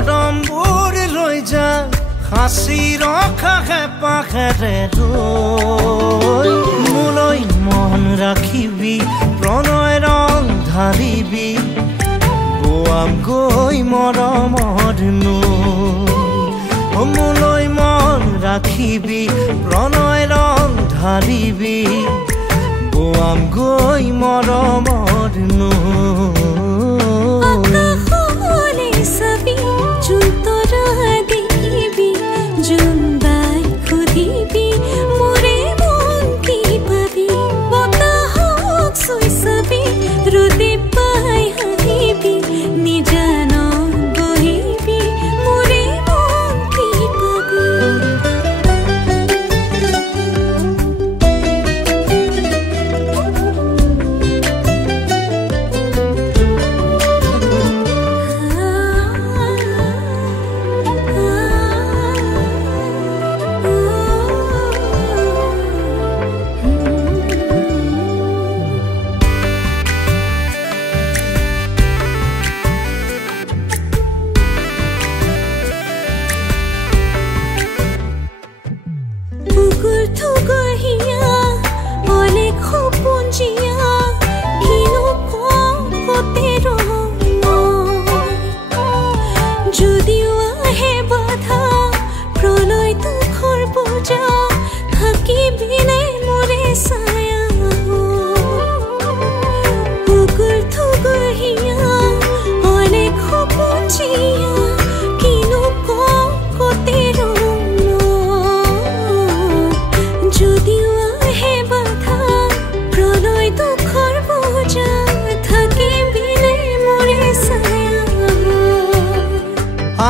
মৰমবোৰ লৈ যা হাসি ৰখা হেঁপাহেৰে ৰৈ মোলৈ মন ৰাখিবি প্ৰণয় ৰং ঢালিবি গোৱাম গৈ মৰমৰ নৈ মোলৈ মন ৰাখিবি প্ৰণয় ৰং ঢালিবি গোৱাম গৈ মৰমৰ নৈ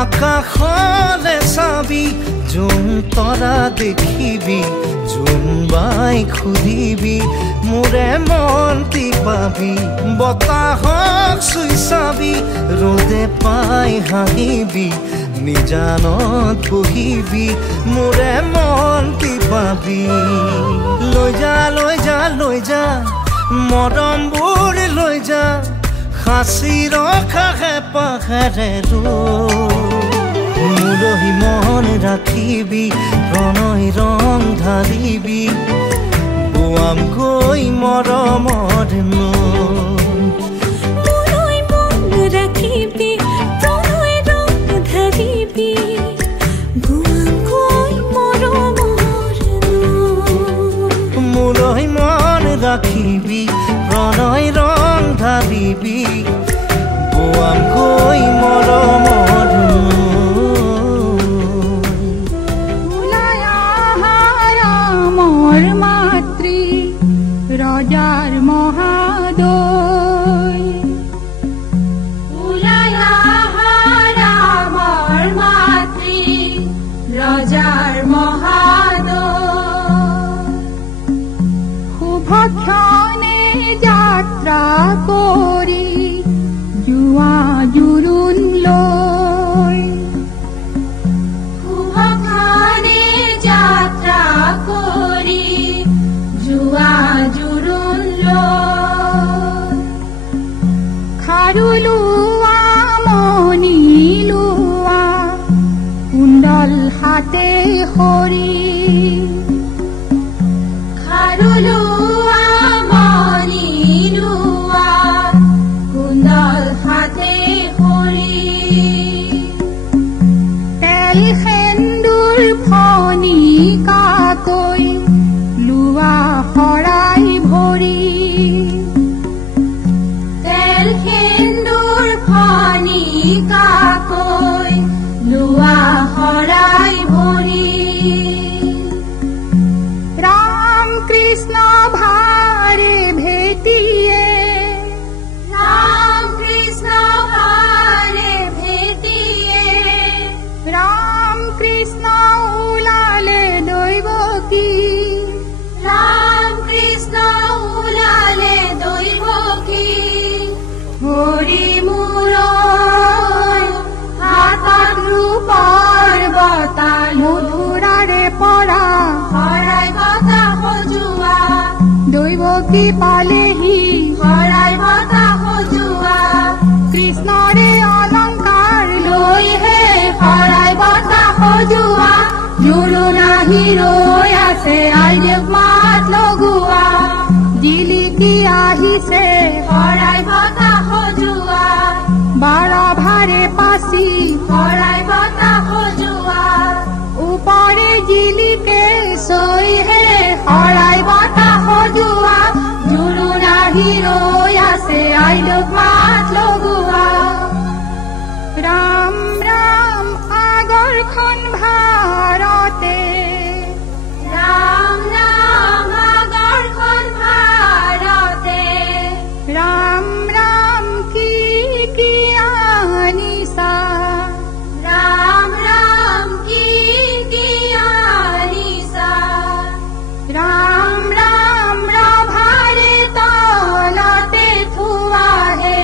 আকাশলে চাবি জোন তৰা দেখিবি জোন বাই খুদিবি মোৰে মনটি পাবি বতাহক চুই চাবি ৰ'দে পাই হাঁহিবি নিজানত বহিবি মোৰে মনটি পাবি লৈ যা লৈ যা লৈ যা মৰমবোৰ লৈ যা হাসি ৰখা হেঁপাহেৰে মোলৈ মন ৰাখিবি প্ৰণয় ৰং ঢালিবি গোৱাম গৈ মৰমৰ নৈ মন ৰাখিবি প্ৰণয় ৰং ঢালিবি গোৱাম গৈ মৰমৰ নৈ মোলৈ মন ৰাখিবি প্ৰণয় ৰং ঢালিবি গোৱাম গৈ মৰমৰ মোৰ মাতৃ ৰজাৰ মহাদয় ওলাই আহা মোৰ মাতৃ ৰজাৰ মহাদয় শুভক্ষণে যাত্ৰা কৰি যোৱা জোৰোণ লৈ শুভক্ষণে যাত্ৰা কৰি যোৱা জোৰোণ লৈ খাৰু লোৱা মণি লোৱা কুণ্ডল হাতে সৰি খাৰু লোৱা মণি লোৱা কুণ্ডল হাতে সৰি তেল সেন্দুৰ ফণিকাকৈ লোৱা শৰাই ভৰি তেল সেন্দুৰ ফণিকাকৈ লোৱা শৰাই ভৰি ৰাম কৃষ্ণ ভাৰে ভেটিয়ে ৰাম কৃষ্ণ ভাৰে ভেটিয়ে ৰাম কৃষ্ণ ওলালে দৈৱকী ৰাম কৃষ্ণ ওলালে দৈৱকী হৰি মূৰ হাতত ৰূপৰ বঁটা মধুৰাৰে পৰা শৰাই বঁটা সজোৱা দৈৱকী পালেহি শৰাই বঁটা সজোৱা কৃষ্ণৰে অলংকাৰ লৈ হে সজোৱা জোৰোণা হিৰৈ আছে আইদেউক মাত লগোৱা জিলিকি আহিছে শৰাই বটা সজোৱা বাৰা ভাৰে পাচি শৰাই বটা সজোৱা ওপৰে জিলিকে চৈহে শৰাই বটা সজোৱা জোৰোণা হিৰৈ আছে আইদেউক মাত লগোৱা ৰাম ৰাম আগৰখন ভাৰতে ৰাম ৰাম আগৰখন ভাৰতে ৰাম ৰাম কি কি আনিছা ৰাম ৰাম কি কি আনিছা ৰাম ৰাম ৰভাৰে তলতে থোৱা হে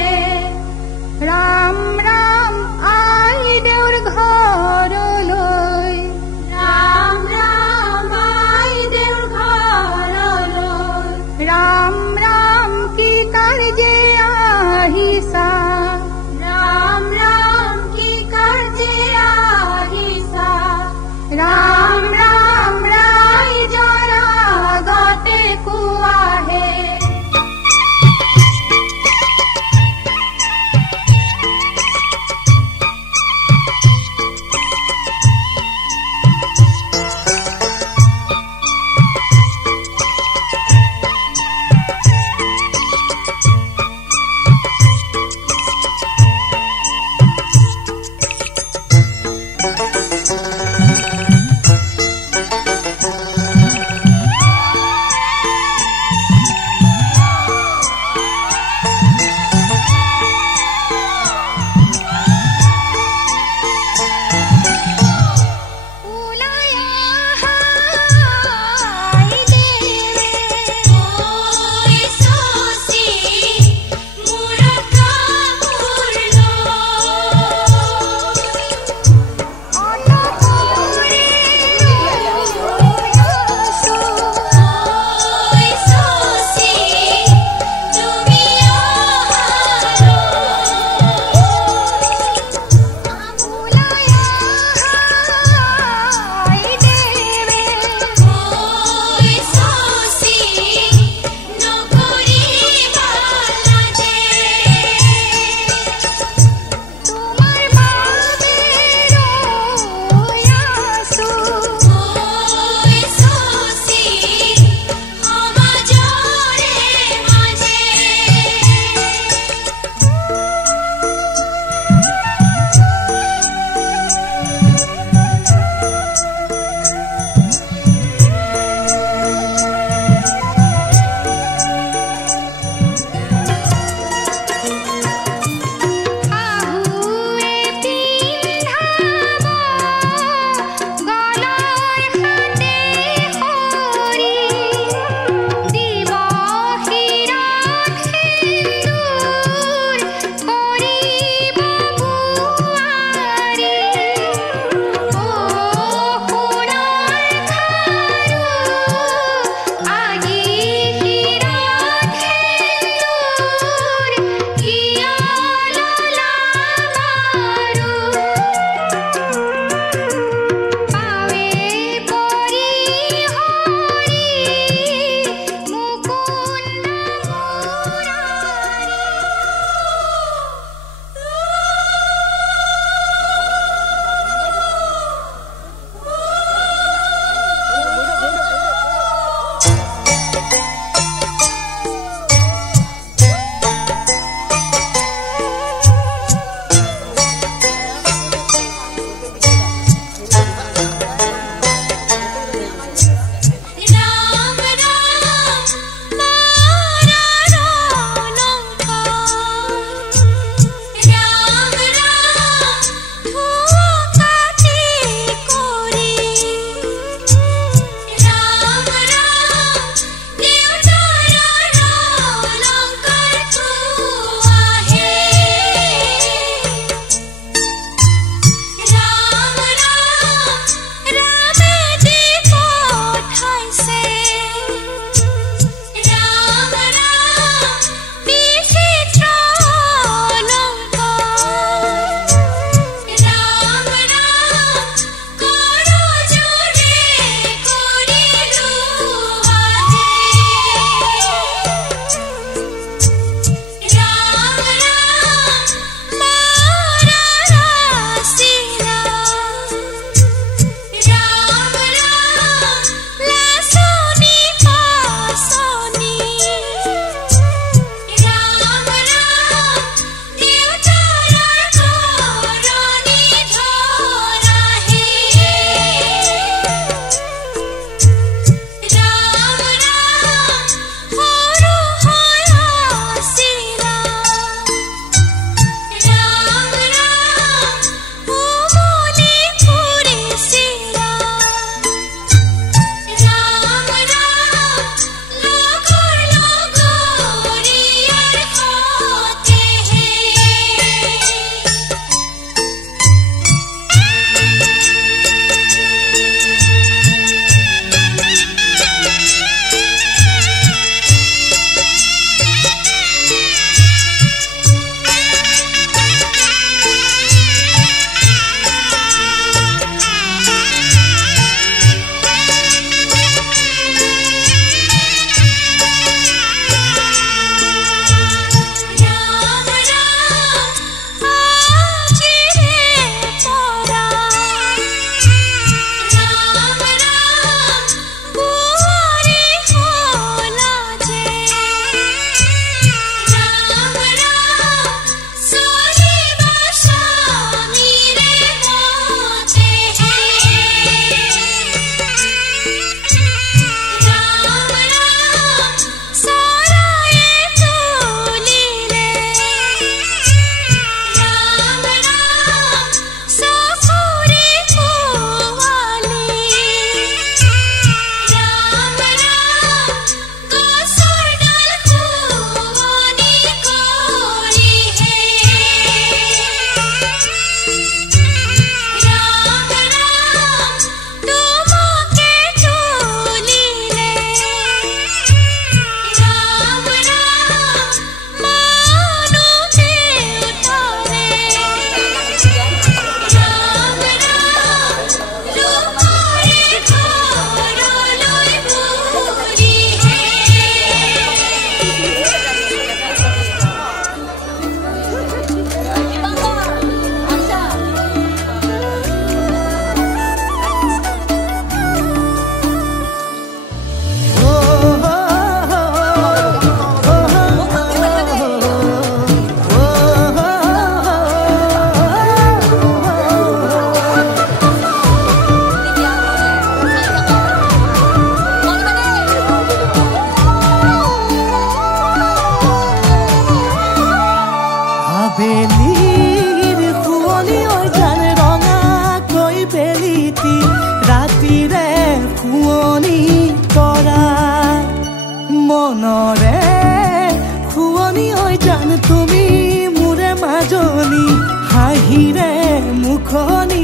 লিখনি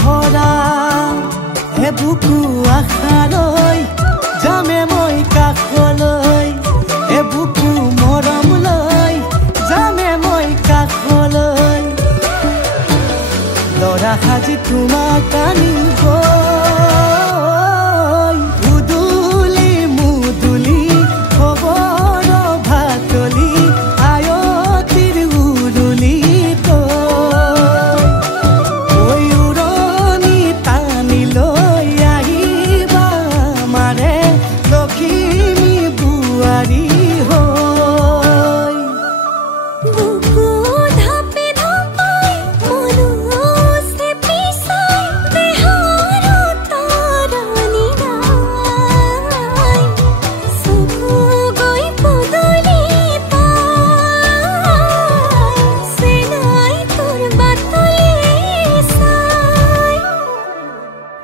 ভৰা বুকু আশালৈ যামে মই কাষলৈ বুকু মৰম লৈ যামে মই কাষলৈ লৰা সাজি তোমাক আনিব উদুলি মুদুলি খবৰ ভাতলি আয়তিৰ উৰুলি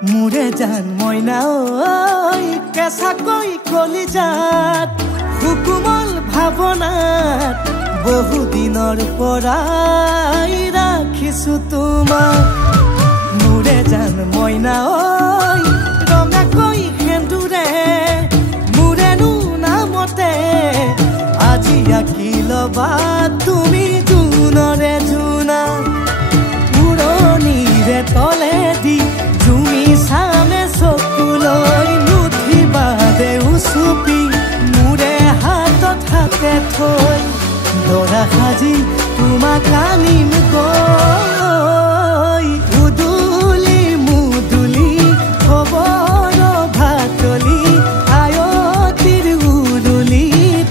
মোৰে জান মইনা ঐ কেঁচাকৈ কলিজাত সুকুমল ভাৱনাত বহুদিনৰ পৰাই ৰাখিছো তোমাক মোৰে জান মইনা ঐ ৰঙাকৈ সেন্দুৰে মোৰেনো নামতে আজি আঁকি ল'বা তুমি জোনৰে জোনা উৰণিৰে তলেদি তুমি সামে চকুলৈ নুঠিবা দে উচুপি মোৰে হাতত হাতে থৈ দৰা সাজি তোমাক আনিম গৈ উদুলি মুদুলি খবৰ ভাতলি আয়তিৰ উৰুলি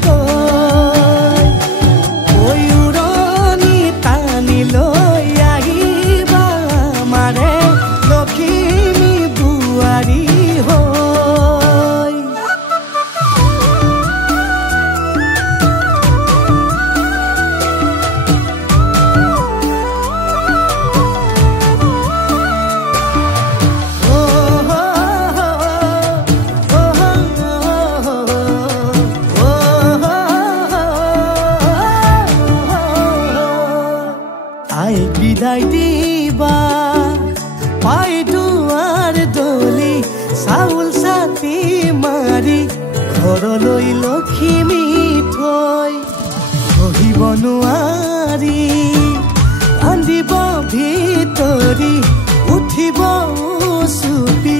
তই উৰণি টানি লৈ আহিবা মাৰে লখিমী বুৱাৰী হৈ আই বিদায় দিবা পাই দুৱাৰ দলি চাউল চাতি মাৰি ঘৰলৈ লখিমী থৈ বহিব নোৱাৰি কান্দিব ভিতৰি উঠিব চুপি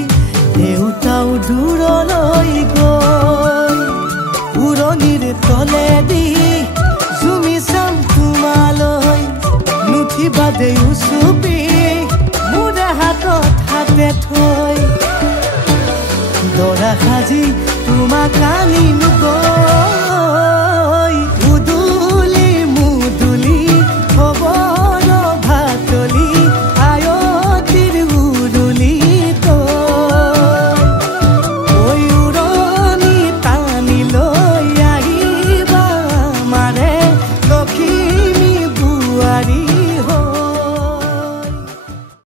দেউতাও দূৰলৈ গৈ উৰণিৰ তলেদি জুমি চাম তোমালৈ নুঠিবা দেউ চুপি